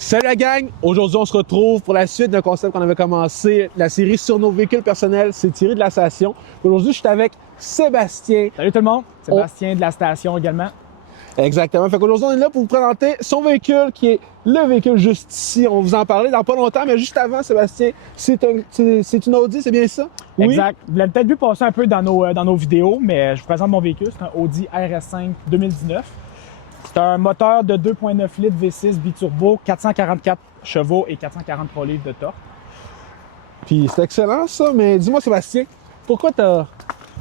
Salut la gang! Aujourd'hui, on se retrouve pour la suite d'un concept qu'on avait commencé, la série sur nos véhicules personnels. C'est tiré de la station. Aujourd'hui, je suis avec Sébastien. Salut tout le monde! Sébastien de la station également. Exactement. Fait qu'aujourd'hui, on est là pour vous présenter son véhicule qui est le véhicule juste ici. On va vous en parler dans pas longtemps, mais juste avant, Sébastien, c'est une Audi, c'est bien ça? Exact. Vous l'avez peut-être vu passer un peu dans nos vidéos, mais je vous présente mon véhicule. C'est un Audi RS5 2019. C'est un moteur de 2.9 litres V6 biturbo, 444 chevaux et 443 livres de torque. Puis c'est excellent ça, mais dis-moi Sébastien, pourquoi tu as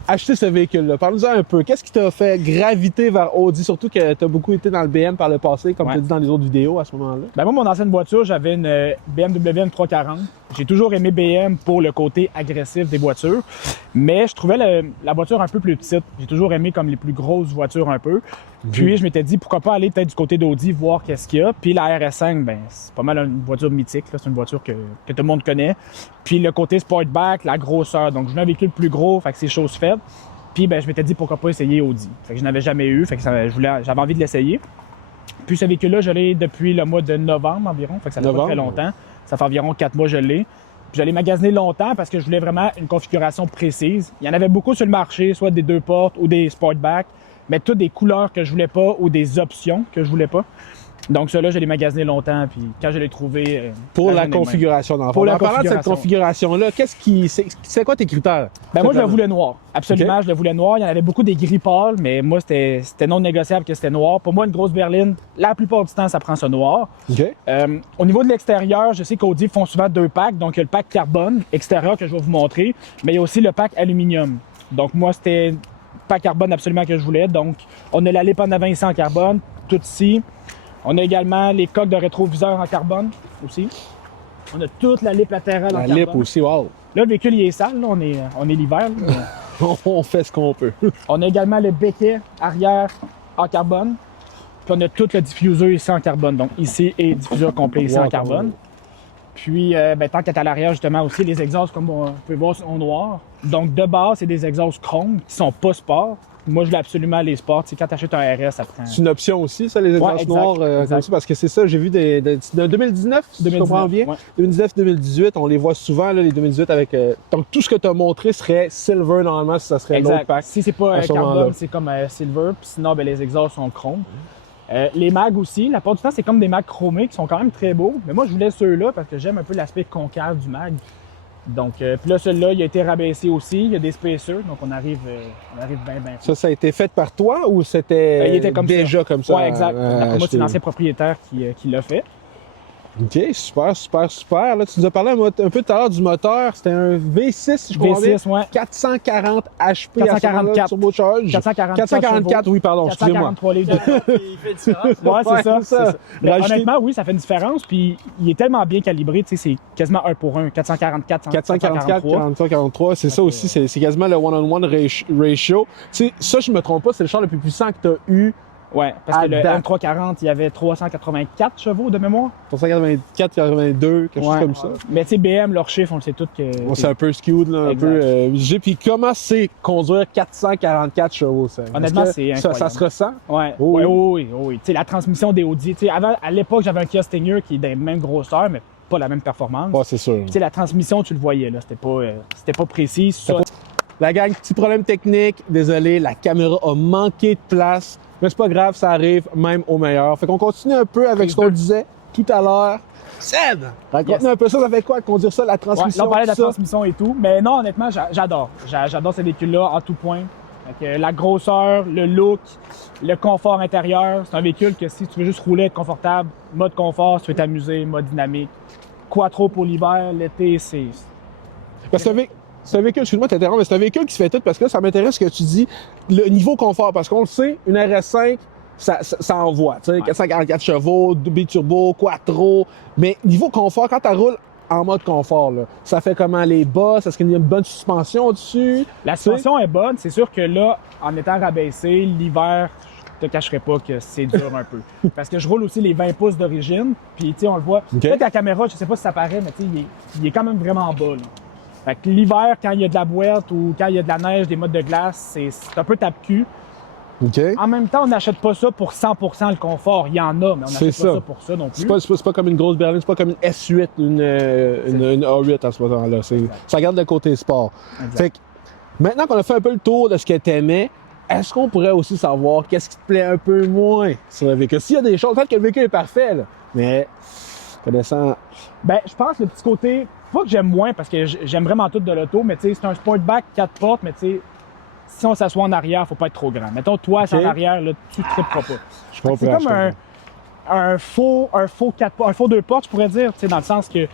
acheté ce véhicule-là? Parle-nous-en un peu. Qu'est-ce qui t'a fait graviter vers Audi? Surtout que tu as beaucoup été dans le BM par le passé, comme tu as dit dans les autres vidéos à ce moment-là. Ben moi, mon ancienne voiture, j'avais une BMW M340. J'ai toujours aimé BM pour le côté agressif des voitures, mais je trouvais la voiture un peu plus petite. J'ai toujours aimé comme les plus grosses voitures un peu. Puis je m'étais dit, pourquoi pas aller peut-être du côté d'Audi, voir qu'est-ce qu'il y a. Puis la RS5, ben c'est pas mal une voiture mythique. C'est une voiture que tout le monde connaît. Puis le côté Sportback, la grosseur. Donc je voulais un véhicule plus gros, fait que c'est chose faite. Puis ben, je m'étais dit, pourquoi pas essayer Audi. Fait que je n'avais jamais eu, fait que j'avais envie de l'essayer. Puis ce véhicule-là, je l'ai depuis le mois de novembre environ. Fait que ça fait pas très longtemps. Ça fait environ 4 mois que je l'ai. Puis je l'ai magasiné longtemps parce que je voulais vraiment une configuration précise. Il y en avait beaucoup sur le marché, soit des 2 portes ou des Sportback, mais toutes des couleurs que je voulais pas ou des options que je voulais pas. Donc cela, je l'ai magasiné longtemps, puis quand je l'ai trouvé... pour la configuration d'enfant. En parlant de cette configuration-là, c'est quoi tes critères? Ben moi, je le voulais noir. Absolument, okay. Je le voulais noir. Il y en avait beaucoup des gris pâles, mais moi, c'était non négociable que c'était noir. Pour moi, une grosse berline, la plupart du temps, ça prend ce noir. Okay. Au niveau de l'extérieur, je sais qu'Audi font souvent 2 packs. Donc, il y a le pack carbone extérieur que je vais vous montrer, mais il y a aussi le pack aluminium. Donc, moi, c'était le pack carbone absolument que je voulais. Donc, on a la lip en avant ici en carbone, tout ici. On a également les coques de rétroviseur en carbone aussi. On a toute la lip latérale en carbone. La lip aussi, wow! Là, le véhicule, il est sale. Là, on est l'hiver. On fait ce qu'on peut. On a également le becquet arrière en carbone. Puis on a tout le diffuseur ici en carbone. Donc ici et diffuseur complet ici en carbone. Puis, tant qu'à l'arrière, justement, aussi, les exhausts, comme on peut voir, sont noirs. Donc, de base, c'est des exhausts chrome qui sont pas sport. Moi, je voulais absolument les sports. Tu sais, quand tu achètes un RS, ça prend... C'est une option aussi, ça, les exhausts noirs, comme ça, parce que c'est ça, j'ai vu de 2019, si je comprends bien. 2019-2018, on les voit souvent, là, les 2018 avec... donc, tout ce que tu as montré serait silver, normalement, si ça serait l'autre pack. Si c'est pas carbone, c'est comme silver. Puis sinon, ben, les exhausts sont chrome. Les mags aussi, la plupart du temps, c'est comme des mags chromés qui sont quand même très beaux. Mais moi, je voulais ceux-là parce que j'aime un peu l'aspect concave du mag. Donc, puis là, celui-là, il a été rabaissé aussi. Il y a des spacers, donc on arrive bien. Ça a été fait par toi ou c'était il était comme déjà comme ça? Oui, exact. D'après moi, c'est l'ancien propriétaire qui l'a fait. OK, super. Là, tu nous as parlé un peu tout à l'heure du moteur. C'était un V6, si je comprends bien. V6, ouais. 440 HP 444. Turbocharge. 444, oui, pardon, excusez-moi. 443 livres de torque. Il fait différence. Ouais, c'est ça. Mais honnêtement, oui, ça fait une différence. Puis il est tellement bien calibré, tu sais, c'est quasiment 1 pour 1. 444, 43, c'est ça aussi. C'est quasiment le one-on-one ratio. Tu sais, ça, je me trompe pas, c'est le char le plus puissant que tu as eu. Ouais, parce que le M340, il y avait 384 chevaux de mémoire. 384, 82, quelque chose comme ça. Mais tu sais, BM, leur chiffre, on le sait tous que... C'est un peu skewed, là, un peu... Puis comment c'est conduire 444 chevaux, ça? Honnêtement, c'est incroyable. Ça se ressent? Ouais. Oui. Tu sais, la transmission des Audi, tu sais, à l'époque, j'avais un Kia Stinger qui est des mêmes grosseurs, mais pas la même performance. Ouais, c'est sûr. Tu sais, la transmission, tu le voyais, là, c'était pas précis. La gang, petit problème technique, désolé, la caméra a manqué de place. Mais c'est pas grave, ça arrive même au meilleur. Fait qu'on continue un peu avec ce qu'on disait tout à l'heure. Seb! Raconte-nous un peu ça fait quoi de conduire ça, la transmission? Là, on parlait de la transmission et tout. Mais non, honnêtement, j'adore. J'adore ces véhicules-là en tout point. Fait que la grosseur, le look, le confort intérieur. C'est un véhicule que si tu veux juste rouler, être confortable, mode confort, si tu veux t'amuser, mode dynamique. Quattro pour l'hiver, l'été, c'est... C'est un véhicule, excuse-moi de t'interrompre, mais c'est un véhicule qui se fait tout parce que là, ça m'intéresse ce que tu dis, le niveau confort, parce qu'on le sait, une RS5, ça envoie, tu sais, 444 chevaux, biturbo, quattro, mais niveau confort, quand tu roules en mode confort, là, ça fait comment les bas, est-ce qu'il y a une bonne suspension dessus? La suspension est bonne, c'est sûr que là, en étant rabaissé, l'hiver, je te cacherai pas que c'est dur un peu. Parce que je roule aussi les 20 pouces d'origine, puis tu sais, on le voit, peut-être la caméra, je sais pas si ça paraît, mais tu sais, il est quand même vraiment bas, là. Fait que l'hiver, quand il y a de la boîte ou quand il y a de la neige, des mottes de glace, c'est un peu tape-cul. OK. En même temps, on n'achète pas ça pour 100% le confort. Il y en a, mais on C'est n'achète pas ça. ça pour ça non plus. C'est pas comme une grosse berline, c'est pas comme une S8, une A8 à ce moment-là. Ça garde le côté sport. Exact. Fait que, maintenant qu'on a fait un peu le tour de ce que t'aimais, est-ce qu'on pourrait aussi savoir qu'est-ce qui te plaît un peu moins sur le véhicule? S'il y a des choses, peut-être que le véhicule est parfait, là, mais connaissant... Ben, je pense que le petit côté, pas que j'aime moins parce que j'aime vraiment tout de l'auto, mais tu sais, c'est un Sportback 4 portes, mais tu sais, si on s'assoit en arrière, faut pas être trop grand. Mettons, toi, c'est en arrière, là, tu ne tripperas pas. Je comprends. C'est comme un faux 4 portes, un faux 2 portes, je pourrais dire, tu sais, dans le sens que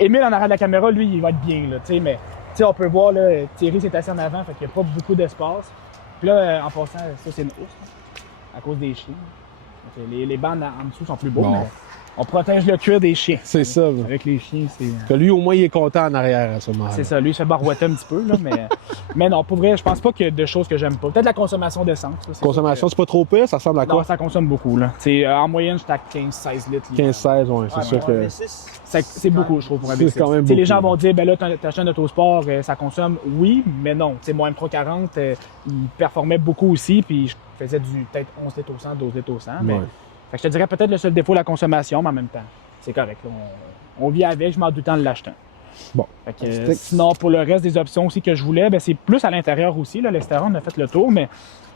Émile en arrière de la caméra, lui, il va être bien, là, tu sais, mais tu sais, on peut voir, là, Thierry s'est assis en avant, fait qu'il n'y a pas beaucoup d'espace. Puis là, en passant, ça, c'est une housse, là, à cause des chiens. Donc, les bandes en dessous sont plus beaux, Bon. mais on protège le cuir des chiens. C'est ça. Avec les chiens, c'est... Que lui, au moins, il est content en arrière à ce moment-là. C'est ça, lui, il se fait barouetter un petit peu, là, mais non, pour vrai, je pense pas qu'il y a de choses que j'aime pas. Peut-être la consommation d'essence. Là, c'est Consommation, c'est pas trop pire? Ça ressemble à sûr que- quoi? Non, ça consomme beaucoup, là. En moyenne, j'étais à 15-16 litres. 15-16, ouais, c'est sûr que... C'est beaucoup, je trouve, pour un C'est V6. quand même T'sais, les beaucoup. gens vont dire, ben là, t'achètes un autosport, ça consomme, oui, mais non. Tu sais, moi, M340, il performait beaucoup aussi, puis je faisais du peut-être 11 litres au 100, 12 litres au 100. Mais... Ouais. Fait que je te dirais peut-être le seul défaut, la consommation, mais en même temps, c'est correct. Là. On vit avec, je m'en doute en l'achetant. Bon. Fait que, sinon, pour le reste des options aussi que je voulais, ben, c'est plus à l'intérieur aussi. Là, l'extérieur, on a fait le tour, mais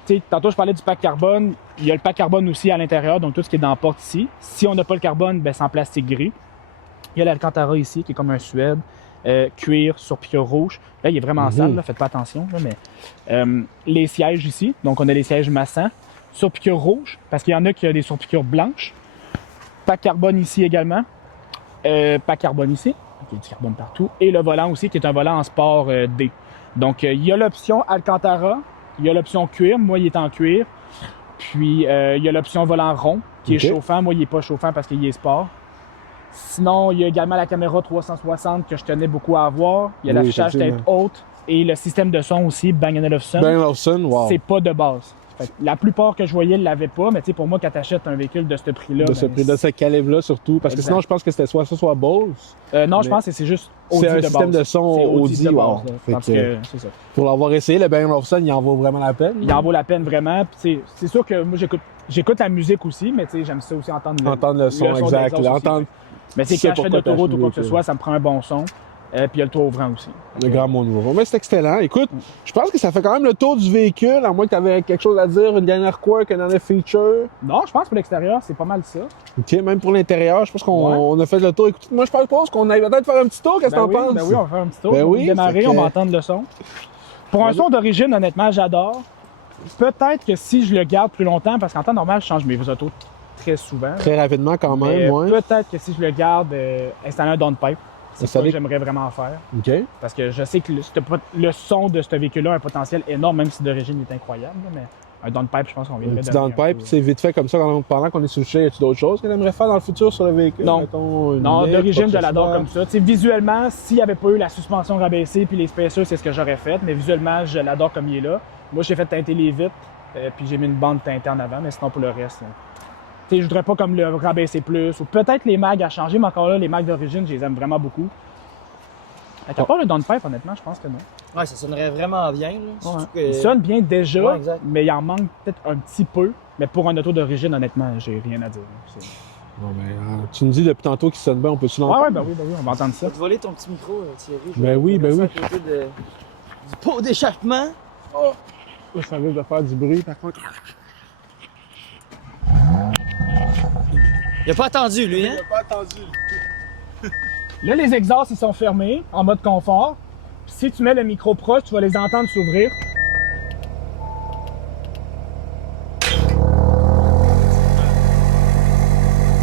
tu sais, tantôt, je parlais du pack carbone. Il y a le pack carbone aussi à l'intérieur, donc tout ce qui est dans la porte ici. Si on n'a pas le carbone, ben, c'est en plastique gris. Il y a l'Alcantara ici, qui est comme un suède, cuir sur piqûre rouge. Là, il est vraiment sale, là, faites pas attention. Là, mais les sièges ici, donc on a les sièges massants sur piqûre rouge, parce qu'il y en a qui ont des sur piqûre blanches. Pack carbone ici également. Pack carbone ici. Il y a du carbone partout. Et le volant aussi, qui est un volant en sport D. Donc, il y a l'option Alcantara, il y a l'option cuir. Moi, il est en cuir. Puis, il y a l'option volant rond, qui est chauffant. Moi, il n'est pas chauffant parce qu'il est sport. Sinon, il y a également la caméra 360 que je tenais beaucoup à avoir. Il y a l'affichage tête haute. Et le système de son aussi, Bang & Olufsen. Bang & Olufsen, wow. C'est pas de base. Fait que la plupart que je voyais ne l'avaient pas, mais tu sais, pour moi, quand tu achètes un véhicule de ce prix-là. De ce prix, de ce calibre-là surtout. Parce que Exact. sinon, je pense que c'était soit ça, soit Bose. Non, je pense que c'est juste Audi C'est un de système base. de son C'est Audi, de base, wow. là. Fait Parce que- que c'est ça. Pour l'avoir essayé, le Bang & Olufsen, il en vaut vraiment la peine. Il en vaut la peine vraiment. Puis c'est sûr que moi, j'écoute la musique aussi, mais tu sais, j'aime ça aussi entendre Entendre le son, exact. d'exhaust aussi. Entendre Mais c'est ça, quand je fais de pourquoi l'autoroute t'as ou quoi que ce acheté soit, ça me prend un bon son. Puis il y a le toit ouvrant aussi. le grand mot nouveau. Mais c'est excellent. Écoute, je pense que ça fait quand même le tour du véhicule, à moins que tu avais quelque chose à dire, une dernière quirk, une dernière feature. Non, je pense que pour l'extérieur, c'est pas mal ça. OK, même pour l'intérieur, je pense qu'on Ouais. on a fait le tour. Écoute, moi, je pense qu'on aille peut-être faire un petit tour. Qu'est-ce que t'en oui, penses? ben oui, on va faire un petit tour. Ben On va oui, démarrer, fait que- on va entendre le son. Pour un son d'origine, honnêtement, j'adore. Peut-être que si je le garde plus longtemps, parce qu'en temps normal, je change mes autos très souvent. Très rapidement, quand Mais même, ouais. peut-être que si je le garde, installer un downpipe, c'est ça que Installer- j'aimerais vraiment faire. OK. Parce que je sais que le son de ce véhicule-là a un potentiel énorme, même si d'origine il est incroyable. là, Mais un downpipe, je pense qu'on Un viendrait petit donner un downpipe, peu. c'est vite fait comme ça, pendant qu'on est sur le chien, y a-tu d'autres choses que t'aimerais faire dans le futur sur le véhicule? Non. Mettons, une Non, lift, d'origine, quoi je que ce l'adore soit? comme ça. Tu sais, visuellement, s'il n'y avait pas eu la suspension rabaissée puis les spacers, c'est ce que j'aurais fait. Mais visuellement, je l'adore comme il est là. Moi, j'ai fait teinter les vitres, puis j'ai mis une bande teintée en avant, mais sinon, pour le reste, tu sais, je voudrais pas comme le rabaisser plus. Ou peut-être les mags à changer, mais encore là, les mags d'origine, je les aime vraiment beaucoup. À part le downpipe, honnêtement, je pense que non. Ouais, ça sonnerait vraiment bien. Là. Surtout que- Il sonne bien déjà, Ouais, exact. mais il en manque peut-être un petit peu. Mais pour un auto d'origine, honnêtement, j'ai rien à dire. C'est- Non, mais, tu nous dis depuis tantôt qu'il sonne bien, on peut-tu l'entendre? Ouais, ben oui, on va entendre Je ça. vais te voler ton petit micro, Thierry. Ben oui, ben oui. À côté du pot d'échappement. Je fais juste de faire du bruit, par contre. Il a pas attendu, lui, hein? pas attendu. Là, les exhausts, ils sont fermés, en mode confort. Puis si tu mets le micro proche, tu vas les entendre s'ouvrir.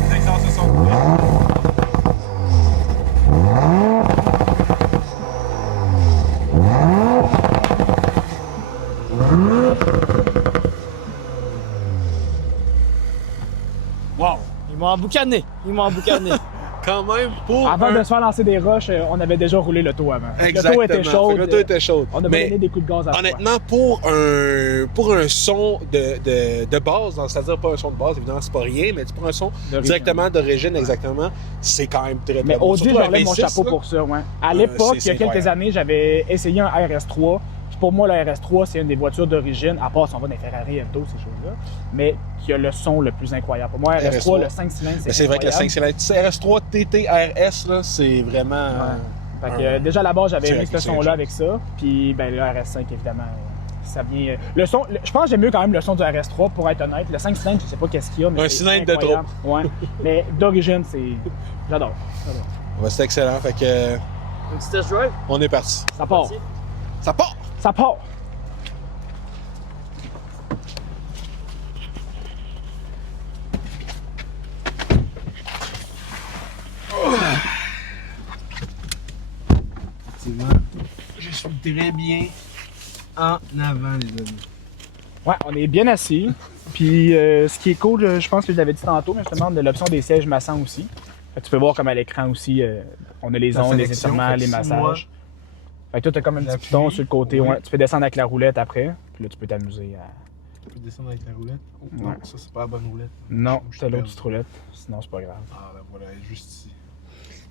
Les exhausts se sont ouverts. Wow! Ils m'ont emboucané. Ils m'ont emboucané. Quand même, pour Avant de se faire lancer des rushs, on avait déjà roulé l'auto avant. Fait que Exactement. L'auto était chaude. L'auto était chaude. On a Mais donné des coups de gaz à honnêtement, pour un son de base, c'est-à-dire pas un son de base, évidemment, c'est pas rien, mais pour un son D'origine. directement d'origine, exactement, c'est quand même très, très Mais bon. Audi, Surtout un j'enlève mon V6, chapeau là. pour ça, ouais. À l'époque, c'est il y a quelques incroyable. années, j'avais essayé un RS3. pour moi, la RS3, c'est une des voitures d'origine, à part si on va dans les Ferrari, Ento, ces choses-là, mais qui a le son le plus incroyable. Pour moi, RS3, le 5 cylindres, Mais c'est vrai que le 5 cylindres, RS3 TTRS, là, c'est vraiment... Fait que, déjà, à la base, j'avais mis ce c'est son-là avec ça. Puis, ben, le RS5, évidemment, ça vient... le son, je pense que j'aime mieux quand même le son du RS3, pour être honnête. Le 5 cylindres, je sais pas qu'est-ce qu'il y a, mais un c'est cylindre incroyable. De trop. Ouais. Mais d'origine, c'est... J'adore. Ouais, c'est excellent. Fait que... Un petit test drive? On est parti. Ça part. Ça part! Ça part! Effectivement, je suis très bien en avant, les amis. Ouais, on est bien assis. Puis, ce qui est cool, je pense que je l'avais dit tantôt, mais justement, on a l'option des sièges massants aussi. Fait que tu peux voir comme à l'écran aussi, on a les ondes, les étirements, les massages. Fait que toi, t'as comme un petit piton sur le côté. Ouais. Tu peux descendre avec la roulette après. Puis là, tu peux t'amuser à... Tu peux descendre avec la roulette? Non, ça, c'est pas la bonne roulette. Non, t'as l'autre petite roulette. Sinon, c'est pas grave. Ah, ben voilà, elle est juste ici.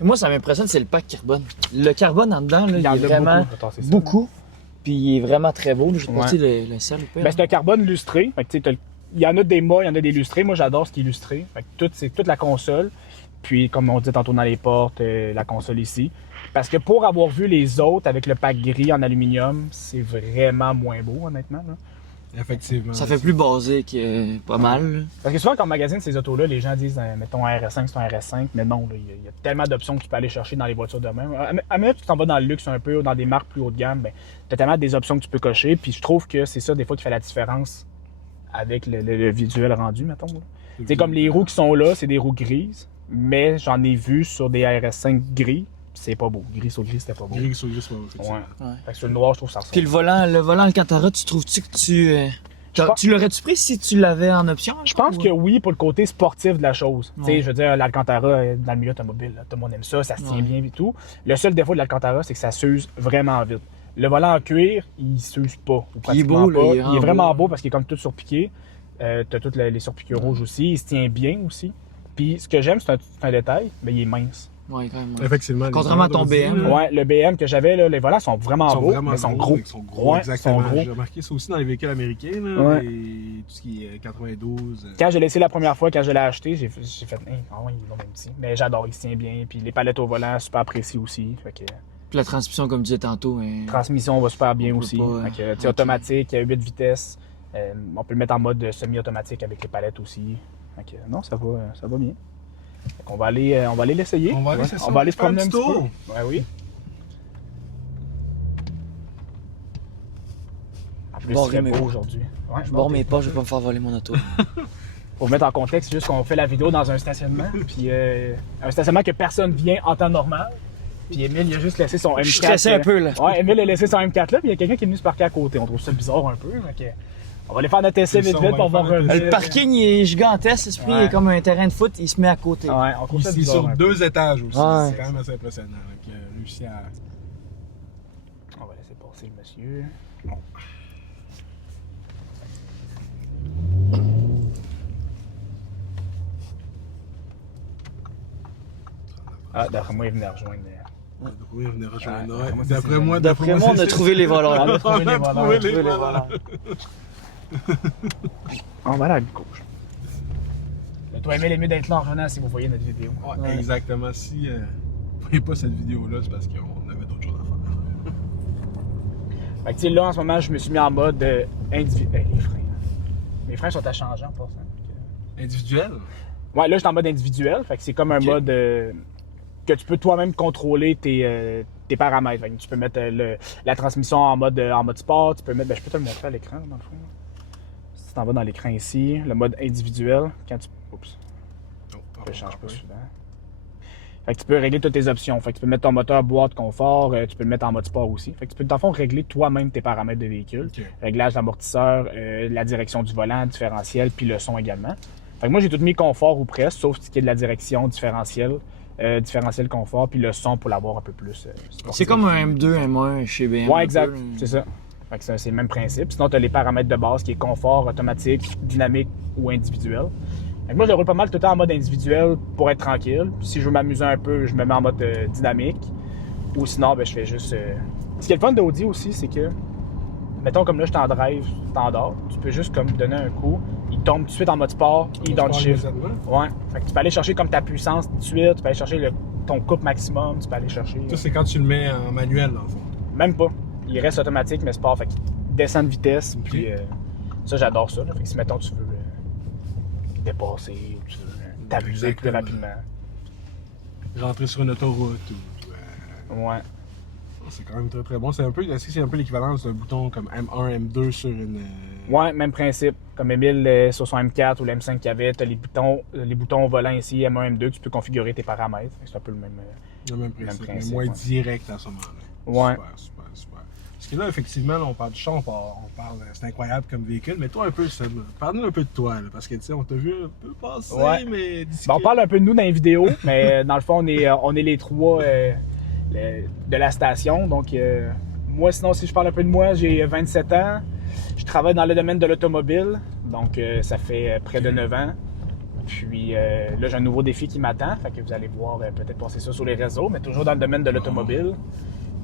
Et moi, ça m'impressionne, c'est le pack carbone. Le carbone en dedans, là, il est vraiment beaucoup. Puis il est vraiment très beau. Je vais te montrer le sel. Ben, c'est un carbone lustré. Fait que, il y en a des mâts, il y en a des lustrés. Moi, j'adore ce qui est lustré. Fait que c'est toute la console. Puis, comme on dit tantôt dans les portes, la console ici. Parce que pour avoir vu les autres avec le pack gris en aluminium, c'est vraiment moins beau, honnêtement. Là. Effectivement. Ça fait plus basique, pas mal. Parce que souvent, quand on magasine ces autos-là, les gens disent, mettons, un RS5, c'est un RS5. Mais non, il y a tellement d'options que tu peux aller chercher dans les voitures de même. À mesure que tu t'en vas dans le luxe un peu ou dans des marques plus haut de gamme, ben, tu as tellement des options que tu peux cocher. Puis je trouve que c'est ça, des fois, qui fait la différence avec le visuel rendu, mettons. C'est comme les roues qui sont là, c'est des roues grises. Mais j'en ai vu sur des RS5 gris. C'est pas beau. Gris sur gris, c'était pas beau. Gris sur gris, c'est pas beau. Ouais. Fait que sur le noir, je trouve ça ressemble. Puis le volant Alcantara, tu trouves-tu que tu l'aurais-tu pris si tu l'avais en option? Je pense que oui, pour le côté sportif de la chose. Tu sais, je veux dire, l'Alcantara, dans le milieu automobile, tout le monde aime ça, ça se tient bien et tout. Le seul défaut de l'Alcantara, c'est que ça s'use vraiment vite. Le volant en cuir, il s'use pas. Il est beau, là, il est vraiment beau parce qu'il est comme tout surpiqué. T'as toutes les surpiqûres rouges aussi. Il se tient bien aussi. Puis ce que j'aime, c'est un détail, mais il est mince. Oui, quand même. Effectivement. Contrairement à ton BM. Ouais, le BM que j'avais, là, les volants sont vraiment beaux, mais ils sont gros. Ils sont gros, Ouais, exactement. sont gros. J'ai remarqué ça aussi dans les véhicules américains, là, Ouais. et tout ce qui est 92. Quand je l'ai essayé la première fois, quand je l'ai acheté, j'ai fait ah ouais, il est même petit. Mais j'adore, il se tient bien. Puis les palettes au volant, super précis aussi. Fait que, Puis la transmission, comme tu disais tantôt. transmission va super bien on peut aussi. pas, Fait que, tu sais, automatique, 8 vitesses. On peut le mettre en mode semi-automatique avec les palettes aussi. Fait que, non, ça va bien. Fait qu'on va aller l'essayer. On va aller, On va aller se promener un petit tour. peu. Ouais, oui. En plus, Bon, il fait mais beau oui. aujourd'hui. Ouais, Je barre mes pas, je vais pas me faire voler mon auto. Pour vous mettre en contexte, c'est juste qu'on fait la vidéo dans un stationnement. Puis un stationnement que personne vient en temps normal. Puis Émile, il a juste laissé son M4. Je suis stressé un peu, là. Ouais, Émile a laissé son M4 là, puis il y a quelqu'un qui est venu se parquer à côté. On trouve ça bizarre un peu. Donc, on va aller faire notre essai vite pour voir revenir. Le parking, il est gigantesque. L'esprit Ouais. est comme un terrain de foot, il se met à côté. Ouais, on trouve ça Ici, bizarre. sur un peu. 2 étages aussi. Ouais. C'est quand même assez impressionnant. Donc, réussi à. On va laisser passer le monsieur. Ah, d'après moi, il venait rejoindre. Oui, on venait rejoindre. Ouais, Ouais. D'après moi, D'après moi, on a trouvé les voleurs. On a trouvé les voleurs. trouvé les voleurs. On va aller à gauche. Le toi, Émile, est mieux d'être là en revenant si vous voyez notre vidéo. Ouais, exactement. Si vous ne voyez pas cette vidéo-là, c'est parce qu'on avait d'autres choses à faire. Fait que, tu sais, là, en ce moment, je me suis mis en mode individuel. Les freins. Les freins sont à changer en passant. Individuel? Ouais, là, je suis en mode individuel. Fait que c'est comme un mode que tu peux toi-même contrôler tes paramètres. Fait que tu peux mettre la transmission en mode sport. Tu peux mettre. Ben, je peux te le montrer à l'écran, dans le fond. Si tu t'en vas dans l'écran ici, le mode individuel, quand tu. Oups. Je change pas souvent. Fait que tu peux régler toutes tes options. Fait que tu peux mettre ton moteur boîte confort, tu peux le mettre en mode sport aussi. Fait que tu peux dans le fond régler toi-même tes paramètres de véhicule. Okay. Réglage d'amortisseur, la direction du volant, différentiel, puis le son également. Fait que moi j'ai tout mis confort ou presque, sauf ce qui est de la direction, différentiel confort, puis le son pour l'avoir un peu plus. C'est comme un M2, M1 chez BM. Ouais, exact, c'est ça. Fait que c'est le même principe. Sinon, tu as les paramètres de base qui est confort, automatique, dynamique ou individuel. Fait que moi, je le roule pas mal tout le temps en mode individuel pour être tranquille. Puis si je veux m'amuser un peu, je me mets en mode dynamique. Ou sinon, ben, je fais juste. Ce qui est le fun d'Audi aussi, c'est que mettons comme là, je t'en drive standard, tu peux juste comme donner un coup, il tombe tout de suite en mode sport, il downshift. Ouais. Fait que tu peux aller chercher comme ta puissance tout de suite, tu peux aller chercher ton couple maximum, tu peux aller chercher. Ça, c'est quand tu le mets en manuel, dans le fond. Même pas. Il reste automatique, mais sport. Fait qu'il descend de vitesse, puis ça, j'adore ça. Là. Fait que si, mettons, tu veux dépasser ou tu veux t'amuser plus rapidement. Rentrer sur une autoroute ou... Ouais. C'est quand même très très bon. Est-ce que c'est un peu l'équivalent d'un bouton comme M1, M2 sur une... Ouais, même principe. Comme Emile sur son M4 ou le M5 qu'il y avait, tu as les boutons au volant ici, M1, M2, que tu peux configurer tes paramètres. C'est un peu le même principe. Mais moins direct à ce moment-là. Ouais. Super. Parce que là, effectivement, là, on parle du champ, on parle c'est incroyable comme véhicule, mais toi un peu, parle-nous un peu de toi, là, parce que tu sais, on t'a vu un peu passer, mais... On parle un peu de nous dans les vidéos, mais dans le fond, on est les trois de la station. Donc, moi, sinon, si je parle un peu de moi, j'ai 27 ans. Je travaille dans le domaine de l'automobile, donc ça fait près de 9 ans. Puis là, j'ai un nouveau défi qui m'attend, fait que vous allez voir peut-être passer ça sur les réseaux, mais toujours dans le domaine de l'automobile.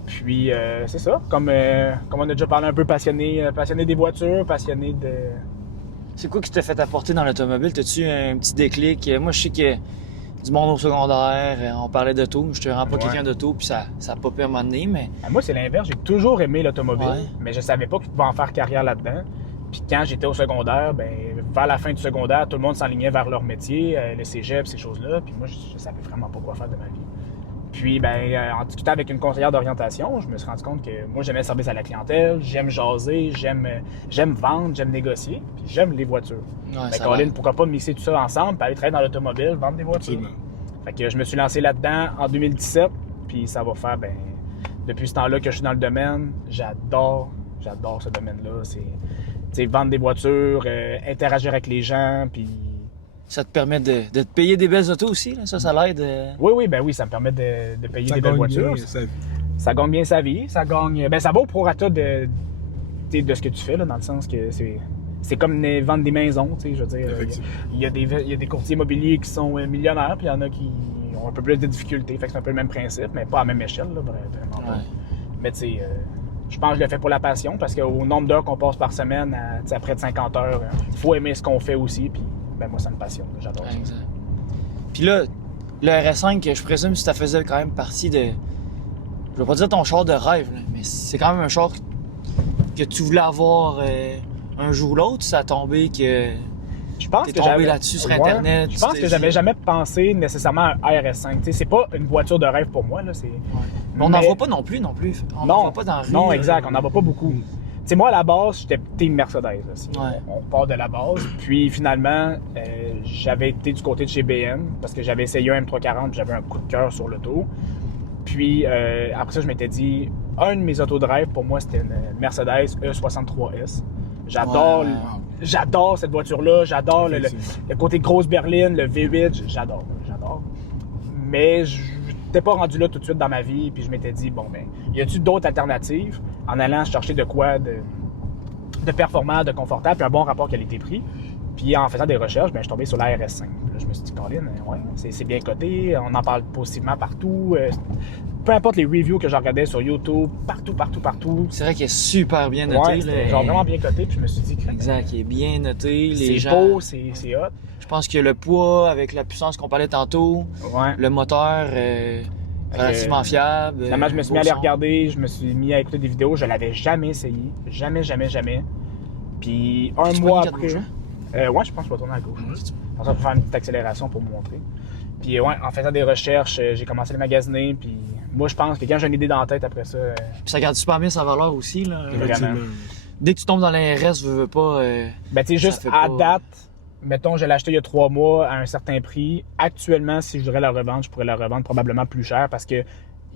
Puis c'est ça, comme on a déjà parlé un peu, passionné des voitures, passionné de... C'est quoi qui t'a fait apporter dans l'automobile? T'as-tu un petit déclic? Moi, je sais que du monde au secondaire, on parlait d'auto. Je te rends pas quelqu'un d'auto, puis ça a pas pu à un moment donné, mais... Moi, c'est l'inverse. J'ai toujours aimé l'automobile, Ouais. mais je savais pas que tu pouvais en faire carrière là-dedans. Puis quand j'étais au secondaire, ben vers la fin du secondaire, tout le monde s'enlignait vers leur métier, le cégep, ces choses-là. Puis moi, je savais vraiment pas quoi faire de ma vie. Puis, en discutant avec une conseillère d'orientation, je me suis rendu compte que moi, j'aimais le service à la clientèle, j'aime jaser, j'aime vendre, j'aime négocier, puis j'aime les voitures. Ouais, Colin, pourquoi pas mixer tout ça ensemble, puis aller travailler dans l'automobile, vendre des voitures. Absolument. Fait que je me suis lancé là-dedans en 2017, puis ça va faire, depuis ce temps-là que je suis dans le domaine, j'adore ce domaine-là. C'est vendre des voitures, interagir avec les gens, puis... Ça te permet de te payer des belles autos aussi, là. Ça l'aide. Oui, ça me permet de payer des belles voitures. Ça gagne bien sa vie. Ça gagne. Ça va au prorata de ce que tu fais, là, dans le sens que c'est comme vendre des maisons, tu sais, je veux dire. Il y a des courtiers immobiliers qui sont millionnaires, puis il y en a qui ont un peu plus de difficultés. Fait que c'est un peu le même principe, mais pas à la même échelle, là, vraiment. Ouais. Mais tu sais, je pense que je le fais pour la passion, parce qu'au nombre d'heures qu'on passe par semaine, à près de 50 heures, il faut aimer ce qu'on fait aussi, puis moi, ça me passionne. J'adore ça. Exact. Puis là, le RS5, je présume que ça faisait quand même partie de... Je vais pas dire ton char de rêve, là, mais c'est quand même un char que tu voulais avoir un jour ou l'autre. Ça a tombé que... Je pense T'es que tombé là-dessus sur Internet. Je pense que j'avais jamais pensé nécessairement à un RS5. T'sais, c'est pas une voiture de rêve pour moi. Là, ouais. Mais on n'en voit pas non plus. On n'en voit pas dans la rue. Non, exact. On n'en voit pas beaucoup. T'sais, moi, à la base, j'étais team Mercedes. Là, ouais. On part de la base. Puis finalement, j'avais été du côté de chez BM parce que j'avais essayé un M340 et j'avais un coup de cœur sur l'auto. Puis après ça, je m'étais dit, un de mes autos de rêve, pour moi, c'était une Mercedes E63S. J'adore cette voiture-là. J'adore le côté grosse berline, le V8. J'adore. Mais je n'étais pas rendu là tout de suite dans ma vie. Puis je m'étais dit, y a-t-il d'autres alternatives en allant chercher de quoi de performant, de confortable, puis un bon rapport qualité-prix. Puis en faisant des recherches, je suis tombé sur la RS5. Là, je me suis dit, Colin, ouais, c'est bien coté, on en parle positivement partout. Peu importe les reviews que je regardais sur YouTube, partout. C'est vrai qu'il est super bien noté. Ouais, c'était genre vraiment bien coté, puis je me suis dit... Exact, il est bien noté. C'est beau, c'est hot. Je pense que le poids, avec la puissance qu'on parlait tantôt, le moteur... relativement fiable. Finalement, je me suis mis à les regarder, je me suis mis à écouter des vidéos, je l'avais jamais essayé. Jamais. Puis un mois après... je pense que je vais tourner à gauche. Je vais faire une petite accélération pour vous montrer. Puis en faisant des recherches, j'ai commencé à les magasiner, puis moi je pense que quand j'ai une idée dans la tête après ça... Puis ça garde super bien sa valeur aussi, là. Vraiment. Dès que tu tombes dans l'RS, veux pas... tu sais, juste à date... Mettons, je l'ai acheté il y a 3 mois à un certain prix. Actuellement, si je voudrais la revendre, je pourrais la revendre probablement plus cher parce qu'il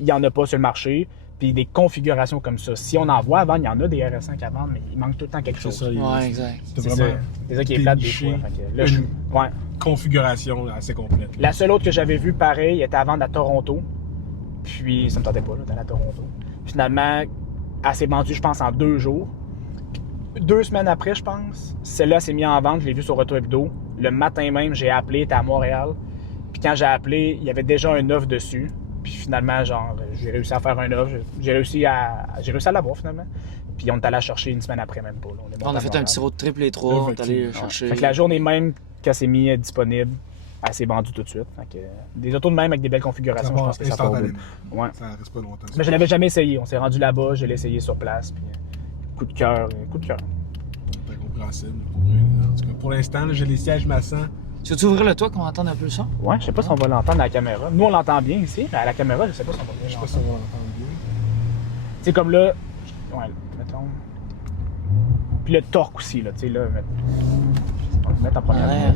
n'y en a pas sur le marché. Puis des configurations comme ça. Si on en voit à vendre, il y en a des RS5 à vendre, mais il manque tout le temps quelque chose. Ouais, exact. C'est ça qui est plate des fois. Là, configuration assez complète. La seule autre que j'avais vue, pareil, était à vendre à Toronto. Puis ça me tentait pas, d'aller à Toronto. Finalement, elle s'est vendue, je pense, en 2 jours. 2 semaines après, je pense, celle-là s'est mise en vente, je l'ai vue sur Auto Hebdo. Le matin même, j'ai appelé, était à Montréal. Puis quand j'ai appelé, il y avait déjà un offre dessus. Puis finalement, j'ai réussi à faire un offre. J'ai réussi à l'avoir finalement. Puis on est allé la chercher une semaine après, même pas. Là. est monté On a à fait un Montréal. petit road trip les trois, on est allé Ouais. chercher. Fait que la journée même qu'elle s'est mise disponible, elle s'est vendue tout de suite. Fait que, des autos de même avec des belles configurations, je pense que ça part au bout. instantanément. Ouais. Ça reste pas longtemps. Mais je l'avais jamais essayé. On s'est rendu là-bas, je l'ai essayé sur place. Puis, coup de cœur, coup de cœur. C'est incompréhensible. Pour vrai. En tout cas, pour l'instant, là, j'ai les sièges massants. Tu veux-tu ouvrir le toit qu'on entende un peu ça? Ouais, je sais pas si on va l'entendre à la caméra. Nous, on l'entend bien ici, mais à la caméra, je sais pas si on va bien Je sais pas l'entendre. si on va l'entendre bien. Tu sais, comme là, ouais, mettons. Puis le torque aussi, là, tu sais, là. On va le mettre en première. Ouais.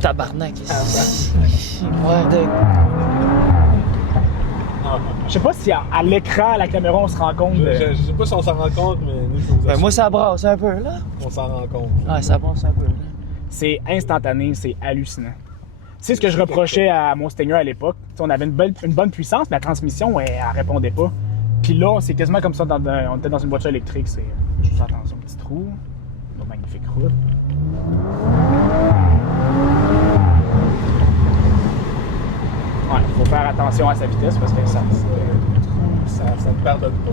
Tabarnak. Ouais, de... Je sais pas si à l'écran, à la caméra, on se rend compte de. Je sais pas si on s'en rend compte, mais nous, je vous Ben, moi, assure ça brasse un peu, là. qu'on s'en rend compte. Ouais, ça brasse un peu, là. C'est instantané, c'est hallucinant. Tu sais ce que je reprochais à mon Stinger à l'époque? Tu sais, on avait une bonne puissance, mais la transmission, elle répondait pas. Puis là, c'est quasiment comme ça, on était dans une voiture électrique. C'est juste attention, petit trou. Une magnifique route. Ouais, il faut faire attention à sa vitesse parce que ça te pardonne pas.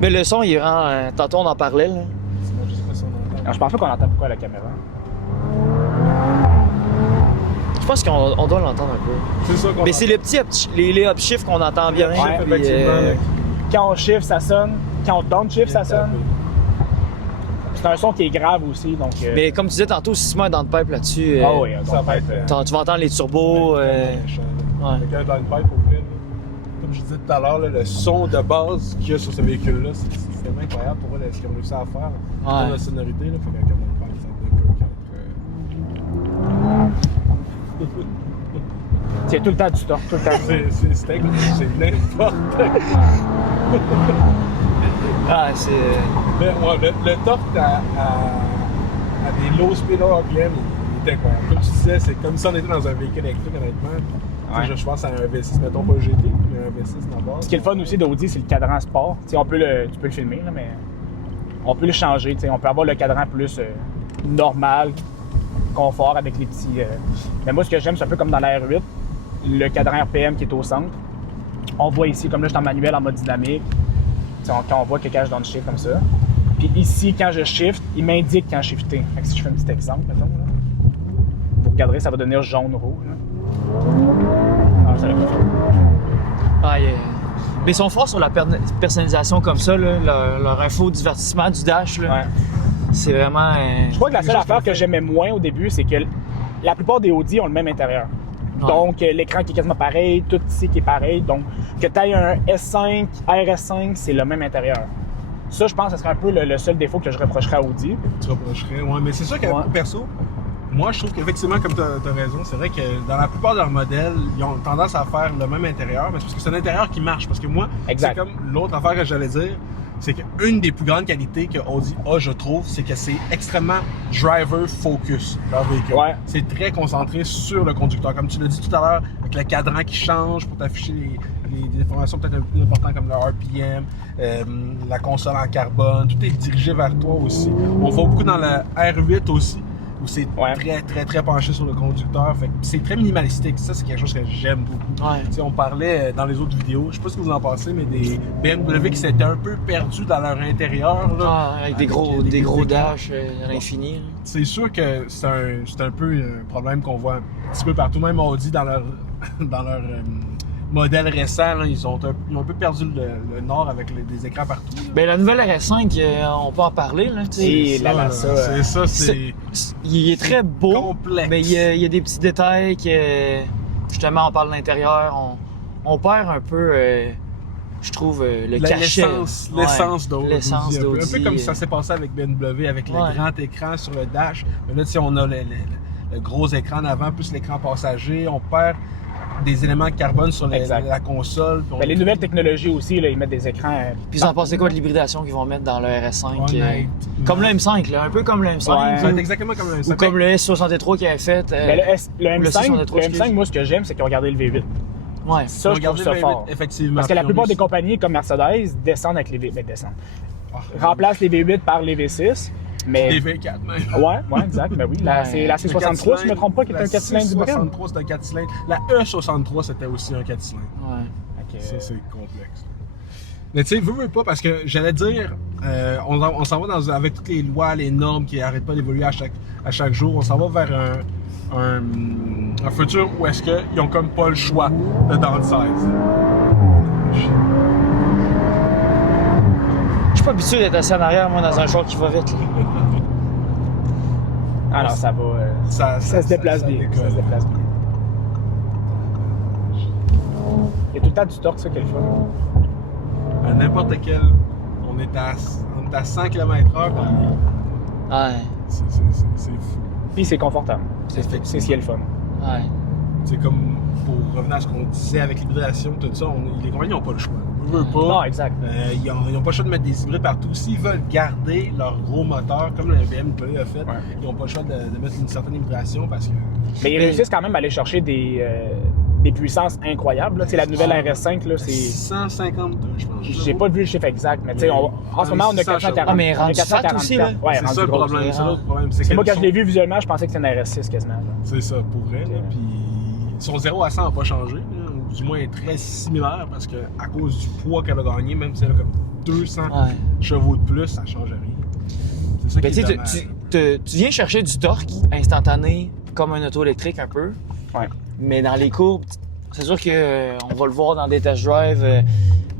Mais le son, il rend. Tantôt, on en parlait, là. Sinon, je sais pas si on entend. Alors, je pense pas qu'on entend beaucoup à la caméra. Je pense qu'on doit l'entendre un peu. C'est ça qu'on Mais c'est les petits les upshifts qu'on entend bien. Ouais, puis, effectivement. Quand on shift, ça sonne. Quand on downshift, ça sonne. C'est un son qui est grave aussi, donc... Mais comme tu disais tantôt, si tu mets un down pipe là-dessus, Ah oui, Ça donc va être... tu vas entendre les turbos. Ouais. Ouais. Avec un downpipe au fait, là. Comme je disais tout à l'heure, là, le son de base qu'il y a sur ce véhicule-là, c'est vraiment incroyable pour eux, ce qu'ils ont réussi à faire. Ouais. La sonorité, là, fait qu'avec un downpipe, ça donne c'est tout le temps du torque, tout le temps. c'est n'importe quoi. Ah, c'est. Le torque à des low speed RPM, il est incroyable. Comme tu disais, c'est comme si on était dans un véhicule électrique, honnêtement. Ouais. Je pense à un V6, mettons pas le GT, mais un V6 dans la base. Ce qui est le fun aussi d'Audi, c'est le cadran sport. Tu sais, tu peux le filmer, là, mais on peut le changer. Tu sais, on peut avoir le cadran plus normal, confort avec les petits. Mais moi, ce que j'aime, c'est un peu comme dans la R8, le cadran RPM qui est au centre. On voit ici, comme là, je suis en manuel en mode dynamique. Tu sais, quand on voit que quand je donne shift comme ça. Puis ici, quand je shift, il m'indique quand shifter. Fait que si je fais un petit exemple, mettons, là, vous regarderez, ça va devenir jaune-rouge. Ah, ça va être Ah, yeah. Mais ils sont forts sur la personnalisation comme ça, là, leur info divertissement du dash. Là. Ouais. C'est vraiment. Je crois que la seule affaire que j'aimais moins au début, c'est que la plupart des Audi ont le même intérieur. Ouais. Donc, l'écran qui est quasiment pareil, tout ici qui est pareil. Donc, que tu aies un S5, RS5, c'est le même intérieur. Ça, je pense que ce serait un peu le seul défaut que je reprocherais à Audi. Tu reprocherais, ouais, mais c'est sûr que Ouais. perso, moi je trouve qu'effectivement, comme tu as raison, c'est vrai que dans la plupart de leurs modèles, ils ont tendance à faire le même intérieur, mais c'est parce que c'est un intérieur qui marche. Parce que moi, Exact. c'est comme l'autre affaire que j'allais dire, c'est qu'une des plus grandes qualités que Audi a, je trouve, c'est que c'est extrêmement driver focus, leur véhicule. Ouais. C'est très concentré sur le conducteur. Comme tu l'as dit tout à l'heure, avec le cadran qui change pour t'afficher des informations peut-être un peu plus importantes comme le RPM, la console en carbone, tout est dirigé vers toi aussi. On voit beaucoup dans le R8 aussi, où c'est Ouais. très penché sur le conducteur. Fait que c'est très minimalistique. Ça, c'est quelque chose que j'aime beaucoup. Ouais. Tu sais, on parlait dans les autres vidéos, je sais pas ce que vous en pensez, mais des BMW qui s'étaient un peu perdus dans leur intérieur. Là. Ah, avec des gros écrans. dash à l'infini. là. C'est sûr que c'est un peu un problème qu'on voit un petit peu partout, même Audi dans leur modèle récent, là, ils ont un peu perdu le nord avec des écrans partout. Là. Ben, la nouvelle RS5, on peut en parler. Là, tu sais. Et C'est là, ça, ça, c'est ça, c'est Il est très beau, complexe. mais il y a des petits détails que, justement, on parle de l'intérieur. On perd un peu, je trouve, le cachet. L'essence d'Audi. L'essence Un d'Audi. peu comme ça s'est passé avec BMW, avec le Ouais. grand écran sur le dash. Mais là, tu sais, on a le gros écran en avant, plus l'écran passager. On perd des éléments de carbone sur Exact. la console. Puis on- Ben, les nouvelles technologies aussi, là, ils mettent des écrans. Puis ils en pensez quoi de l'hybridation qu'ils vont mettre dans le RS5? Honnête. Comme le M5, là, un peu comme le M5. Ouais. Ça va être exactement comme un Ou comme le S63 qui avait fait. Mais le le M5, C63, le M5, moi, ce que j'aime, c'est qu'ils ont gardé le V8. Ouais. Ça, je trouve Regardez ça le fort. V8, effectivement. Parce que la Puis on plupart des réussit. compagnies comme Mercedes descendent avec les V8. Ben, descendent. Ah, Remplacent les V8 par les V6. Mais. Des V4 même. Ouais, exact. Ben oui. C'est la C63, si je ne me trompe pas, qui est un 4 cylindres du La hybride. C63, c'est un 4 cylindres. La E63, c'était aussi un 4 cylindres. Ouais. Ok. Ça, c'est complexe. Mais tu sais, veux pas, parce que j'allais dire, on s'en va avec toutes les lois, les normes qui arrêtent pas d'évoluer à chaque jour, on s'en va vers un futur où est-ce qu'ils ont comme pas le choix de downsize. Je suis pas habitué d'être assis en arrière, moi, dans un char qui va vite. Là. Ah non, ça va. Ça se déplace bien. Ça se déplace bien. Il y a tout le temps du torque, ça, quelle fois. À n'importe quel, on est à 100 km/h. Ouais. C'est fou. Puis c'est confortable. C'est ce qui est le fun. Ouais. C'est comme, pour revenir à ce qu'on disait avec l'hybridation, tout ça, les compagnies n'ont pas le choix. Ils veulent pas. Non, exact. Ils n'ont pas le choix de mettre des hybrides partout. S'ils veulent garder leur gros moteur, comme le BMW a fait, ils n'ont pas le choix de mettre une certaine hybridation parce que... Mais ils réussissent quand même à aller chercher des puissances incroyables. Là. La nouvelle RS5, là, c'est... 152, je pense. J'ai pas vu le chiffre exact, mais tu sais, en ce moment, on a 440. Ah, mais rendu fat aussi, là. Ouais, c'est ça le problème. C'est l'autre problème. C'est moi, quand je l'ai vu visuellement, je pensais que c'était une RS6 quasiment. C'est ça, pour vrai. Là. Puis son 0 à 100 n'a pas changé. Là. Du moins, est très similaire parce que à cause du poids qu'elle a gagné, même si elle a comme 200 chevaux de plus, ça ne change rien. C'est ça qui est dommage. Tu viens chercher du torque instantané comme un auto électrique un peu. Ouais. Mais dans les courbes, c'est sûr qu'on va le voir dans des test drive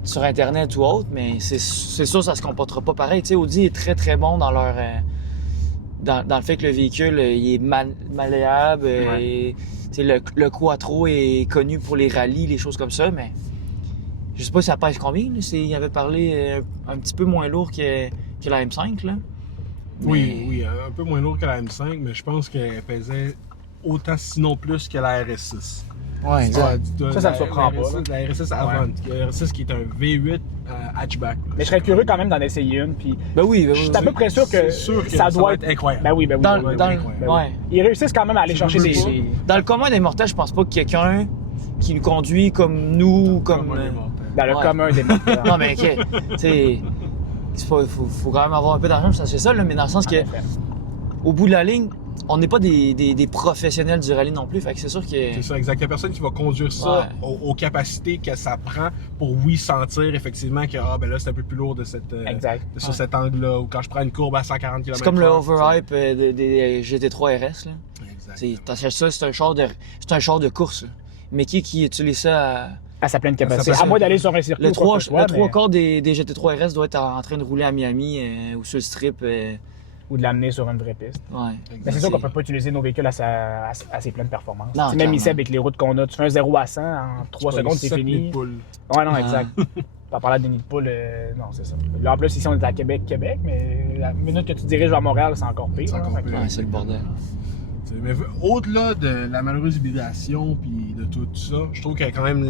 sur Internet ou autre, mais c'est sûr ça se comportera pas pareil. Tu sais, Audi est très très bon dans leur dans le fait que le véhicule il est malléable. Et, le Quattro est connu pour les rallyes, les choses comme ça, mais je sais pas si ça pèse combien. Là. Il avait parlé un petit peu moins lourd que la M5. Là. Oui, un peu moins lourd que la M5, mais je pense qu'elle pesait autant, sinon plus que la RS6. Ouais, ça me surprend pas. La RS6 Avant, la RS6 qui est un V8 hatchback. Là. Mais je serais curieux quand même d'en essayer une. Puis oui, je suis à peu près sûr que ça doit être incroyable. Ben oui. Ouais. Ils réussissent quand même à aller chercher des... Dans le commun des mortels, je pense pas que quelqu'un qui nous conduit comme nous, comme... Dans le commun des mortels. Non, mais OK, tu sais... Faut quand même avoir un peu d'argent pour s'acheter ça, là, mais dans le sens que, au bout de la ligne, on n'est pas des professionnels du rallye non plus, fait que c'est sûr que... C'est ça, exact. Il y a personne qui va conduire ça aux capacités que ça prend pour, sentir effectivement que là, c'est un peu plus lourd de sur cet angle-là, ou quand je prends une courbe à 140 km/h. C'est comme le overhype des GT3 RS, là. Exact. T'achètes ça, c'est un char de course, là. Mais qui utilise ça à sa pleine capacité. À moins d'aller sur un circuit. Le 3 quarts des GT3 RS doit être en train de rouler à Miami ou sur le strip. Ou de l'amener sur une vraie piste. Ouais. Mais c'est sûr qu'on peut pas utiliser nos véhicules à ses pleines performances. Non, même ici, avec les routes qu'on a, tu fais un 0 à 100 en 3 secondes, c'est fini. Ouais, non, exact. Pas parler de nids de poule, non, c'est ça. Là, en plus, ici, on est à Québec, mais la minute que tu diriges vers Montréal, c'est encore pire. C'est le bordel. Mais au-delà de la malheureuse hybridation puis de tout ça, je trouve que quand même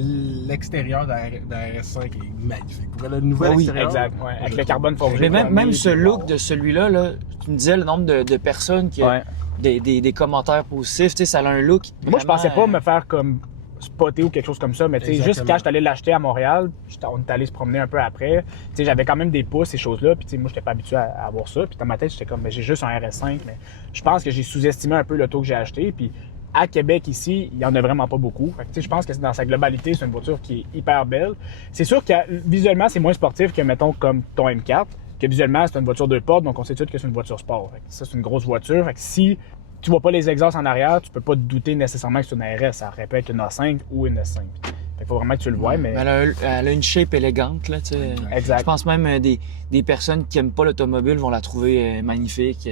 l'extérieur de la RS5 est magnifique. Pour le nouvel extérieur. Exact, avec le carbone forgé. Mais même ce look de celui-là, là, tu me disais le nombre de personnes qui ont des commentaires positifs, ça a un look. Moi, je pensais pas me faire comme spotter ou quelque chose comme ça, mais juste quand je suis allé l'acheter à Montréal, on est allé se promener un peu après, j'avais quand même des pouces, ces choses-là, puis moi, j'étais pas habitué à avoir ça, puis dans ma tête, j'étais comme, j'ai juste un RS5, mais je pense que j'ai sous-estimé un peu l'auto que j'ai acheté, puis à Québec, ici, il y en a vraiment pas beaucoup. Fait que, je pense que dans sa globalité, c'est une voiture qui est hyper belle. C'est sûr que visuellement, c'est moins sportif que, mettons, comme ton M4, que visuellement, c'est une voiture 2 portes, donc on sait tout que c'est une voiture sport. Fait que ça, c'est une grosse voiture. Fait que si tu vois pas les exhausts en arrière, tu peux pas te douter nécessairement que c'est une RS. Ça aurait pu être une A5 ou une S5. Fait qu'il faut vraiment que tu le vois, mais... Elle a une shape élégante, là, tu sais. Exact. Je pense même des personnes qui aiment pas l'automobile vont la trouver magnifique.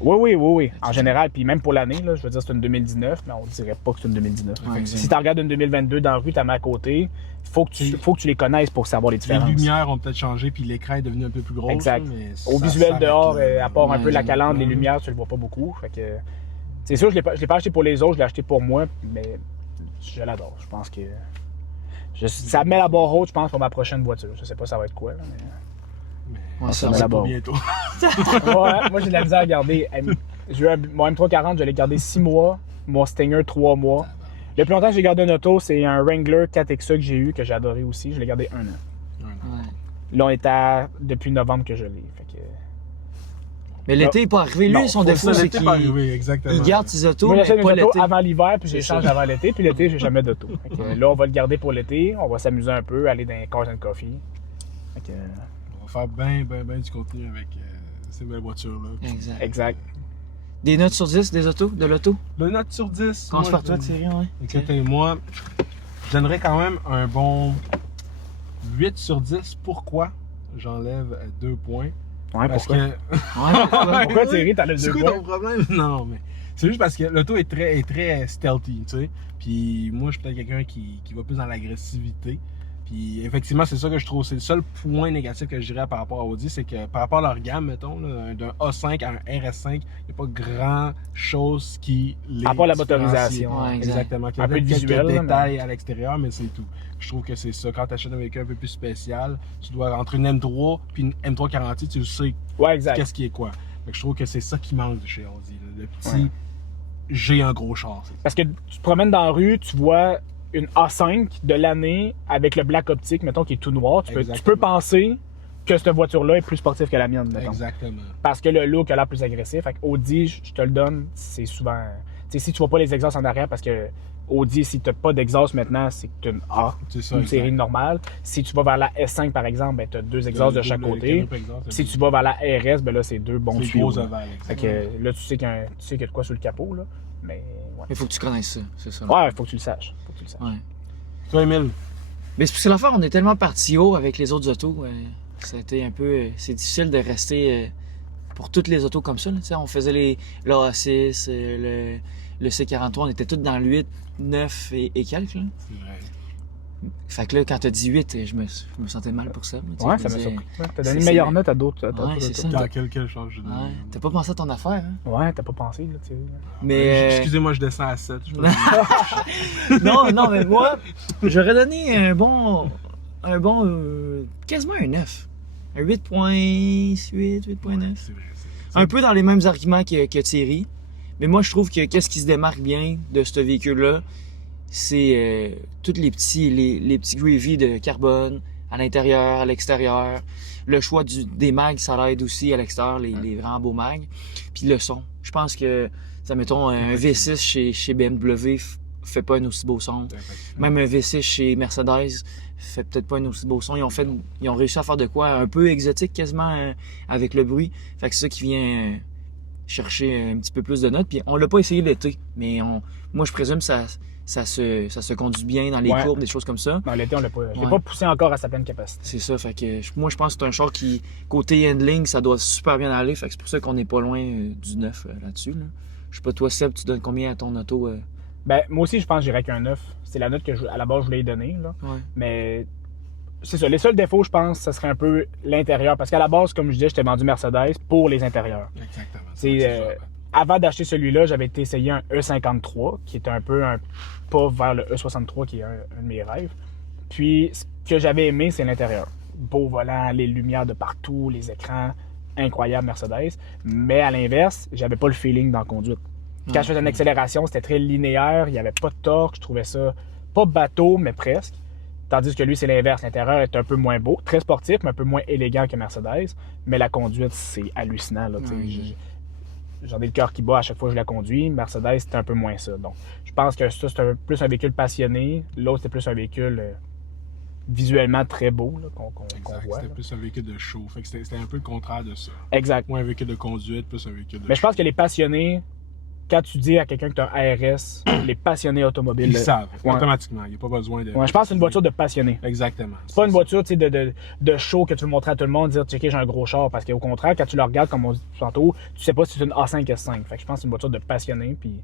Oui. En général, puis même pour l'année, là, je veux dire, c'est une 2019, mais on dirait pas que c'est une 2019. Si tu regardes une 2022 dans la rue, t'as mis à côté, faut que tu les connaisses pour savoir les différences. Les lumières ont peut-être changé, puis l'écran est devenu un peu plus gros. Exact. Mais au visuel dehors, à part un peu la calandre, les lumières, tu le vois pas beaucoup. Fait que... C'est sûr, je l'ai pas acheté pour les autres, je l'ai acheté pour moi, mais je l'adore. Je pense que... ça met la barre haute, je pense, pour ma prochaine voiture. Je sais pas ça va être quoi, là, mais ça met la barre bientôt. Moi, j'ai de la misère à garder. J'ai eu mon M340, je l'ai gardé 6 mois. Mon Stinger, 3 mois. Le plus longtemps que j'ai gardé une auto, c'est un Wrangler 4XE que j'ai eu, que j'ai adoré aussi. Je l'ai gardé 1 an. Là, on est depuis novembre que je l'ai. Fait que... Mais l'été n'est pas arrivé. Lui, son défaut, c'est qu'il garde ses autos, mais pas l'été. l'été. Avant l'hiver, puis j'échange avant l'été, puis l'été, j'ai jamais d'auto. Là, on va le garder pour l'été, on va s'amuser un peu, aller dans les Cars and Coffee. Fait que, On va faire bien du contenu avec ces belles voitures-là. Exact. exact. Des notes sur 10 des autos, de l'auto? Le note sur 10. Commence moi, par toi, je- Thierry, ouais. Écoutez, moi, je donnerais quand même un bon 8 sur 10. Pourquoi? J'enlève 2 points. Ouais, Parce pourquoi? que... Ouais, pourquoi? Pourquoi Thierry, t'enlèves C'est 2 quoi points? ton problème? Non, mais c'est juste parce que l'auto est très stealthy, tu sais. Puis moi, je suis peut-être quelqu'un qui va plus dans l'agressivité. Puis effectivement, c'est ça que je trouve. C'est le seul point négatif que je dirais par rapport à Audi, c'est que par rapport à leur gamme, mettons, là, d'un A5 à un RS5, il n'y a pas grand chose qui les À part la différencie. motorisation. Ouais, exact. Exactement. Il y a Un peu de peut-être visuel, quelques là, détails à l'extérieur, mais c'est tout. Je trouve que c'est ça. Quand tu achètes un véhicule un peu plus spécial, tu dois entre une M3 puis une M340, tu le sais Ouais, exact. qu'est-ce qui est quoi. Fait que je trouve que c'est ça qui manque de chez Audi. Là. Le petit, Ouais. j'ai un gros char. C'est ça. Parce que tu te promènes dans la rue, tu vois une A5 de l'année avec le black optique, mettons, qui est tout noir. Tu peux Exactement. penser que cette voiture-là est plus sportive que la mienne, mettons. Exactement. Parce que le look a l'air plus agressif. Fait que Audi, je te le donne, c'est souvent... Tu sais, si tu vois pas les exhausts en arrière, parce que Audi, si tu n'as pas d'exhaust maintenant, c'est que tu as une A, C'est ça. une exact. série normale. Si tu vas vers la S5, par exemple, ben, tu as 2 exhausts de chaque Double côté. canopé exhaust, Si tu vas vers la RS, ben là, c'est 2 bons c'est tuyaux. gros là. ovale. Fait que là, tu sais qu'il y a de quoi sur le capot, là. Mais ouais. Il faut que tu connaisses ça, c'est ça. Ouais, faut que tu le saches. Faut que tu le saches. Ouais. Toi, Emile, Mais c'est parce que l'affaire, on est tellement parti haut avec les autres autos. Ça a été un peu. C'est difficile de rester pour toutes les autos comme ça. Là, tu sais, on faisait l'A6, le C43, on était tous dans le 8, 9 et quelques. Là. c'est vrai. Fait que là, quand t'as dit 8, je me sentais mal pour ça. là, tu sais, Ouais, je ça me m'a disais, surpris. Ouais, T'as c'est- donné une c'est- meilleure note à d'autres. Ouais, c'est ça. Dans quel change je donne? Ouais. T'as pas pensé à ton affaire, hein? Ouais, t'as pas pensé, là, tu sais. Mais. Excusez-moi, je descends à 7. Je me- non, mais moi, j'aurais donné un bon quasiment un 9. Un 8.8, 8.9. C'est vrai. Un peu dans les mêmes arguments que Thierry. Mais moi, je trouve que qu'est-ce qui se démarque bien de ce véhicule-là, c'est tous les petits gravy de carbone à l'intérieur, à l'extérieur. Le choix des mags, ça l'aide aussi à l'extérieur, les vraiment beaux mags. Puis le son. Je pense que, ça mettons, un V6 chez BMW fait pas un aussi beau son. Même un V6 chez Mercedes fait peut-être pas un aussi beau son. Ils ont réussi à faire de quoi un peu exotique quasiment avec le bruit. Fait que c'est ça qui vient chercher un petit peu plus de notes. Puis on l'a pas essayé l'été, mais moi je présume que ça se conduit bien dans les Ouais. courbes, des choses comme ça. Non, l'été, je l'ai Ouais. pas poussé encore à sa pleine capacité. C'est ça. Fait que moi je pense que c'est un char qui, côté handling, ça doit super bien aller. Fait que c'est pour ça qu'on n'est pas loin du 9 là-dessus. Là. Je sais pas, toi Seb, tu donnes combien à ton auto? Ben, moi aussi, je pense que j'irais qu'un 9. C'est la note que, à la base, je voulais y donner, là. Ouais. Mais c'est ça. Les seuls défauts, je pense, ça serait un peu l'intérieur. Parce qu'à la base, comme je disais, j'étais vendu Mercedes pour les intérieurs. Exactement. C'est, avant d'acheter celui-là, j'avais été essayer un E53, qui était un peu un pas vers le E63, qui est un de mes rêves. Puis, ce que j'avais aimé, c'est l'intérieur. Beau volant, les lumières de partout, les écrans, incroyable Mercedes. Mais à l'inverse, j'avais pas le feeling dans la conduite. Quand je faisais une accélération, c'était très linéaire, il n'y avait pas de torque, je trouvais ça pas bateau, mais presque. Tandis que lui, c'est l'inverse. L'intérieur est un peu moins beau, très sportif, mais un peu moins élégant que Mercedes. Mais la conduite, c'est hallucinant. Là, j'en ai le cœur qui bat à chaque fois que je la conduis. Mercedes, c'est un peu moins ça. Donc, je pense que ça, c'est plus un véhicule passionné. L'autre, c'est plus un véhicule visuellement très beau là, qu'on voit. C'était Là. plus un véhicule de show. Fait que c'était un peu le contraire de ça. Exact. Moins un véhicule de conduite, plus un véhicule de Mais je pense que les passionnés, quand tu dis à quelqu'un que tu as un ARS, les passionnés automobiles. Ils savent, Ouais. automatiquement. Il n'y a pas besoin de. Ouais, je pense que c'est une voiture de passionnés. Exactement. C'est pas une voiture tu sais, de show que tu veux montrer à tout le monde, dire checker, j'ai un gros char. Parce qu'au contraire, quand tu le regardes, comme on dit tantôt, tu sais pas si c'est une A5 S5. Fait que je pense que c'est une voiture de passionné, puis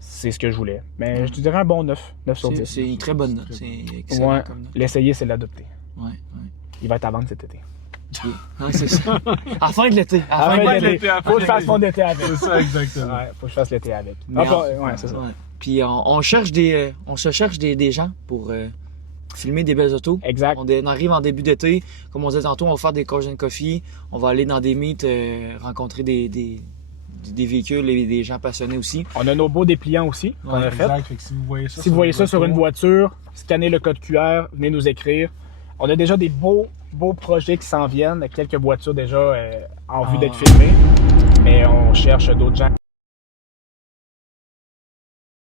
c'est ce que je voulais. Mais je te dirais un bon 9. 9 sur 10. C'est une très bonne note. C'est excellent Ouais. comme note. L'essayer, c'est l'adopter. Ouais. Il va être à vendre cet été. Ouais, c'est ça. À la fin de l'été. À la fin Enfin, de l'été. l'été, à la fin faut que de je fasse l'été. mon été avec. C'est ça, exactement. Ouais, faut que je fasse l'été avec. Mais Ouais, c'est ça. Ouais. Puis on cherche on se cherche des gens pour filmer des belles autos. Exact. On arrive en début d'été. Comme on disait tantôt, on va faire des Cars and Coffee. On va aller dans des meets, rencontrer des véhicules et des gens passionnés aussi. On a nos beaux dépliants aussi qu'on a fait. Exact. Fait que si vous voyez ça, Si vous voyez ça sur une voiture, scannez le code QR, venez nous écrire. On a déjà des beaux projets qui s'en viennent, quelques voitures déjà en vue d'être filmées, mais on cherche d'autres gens.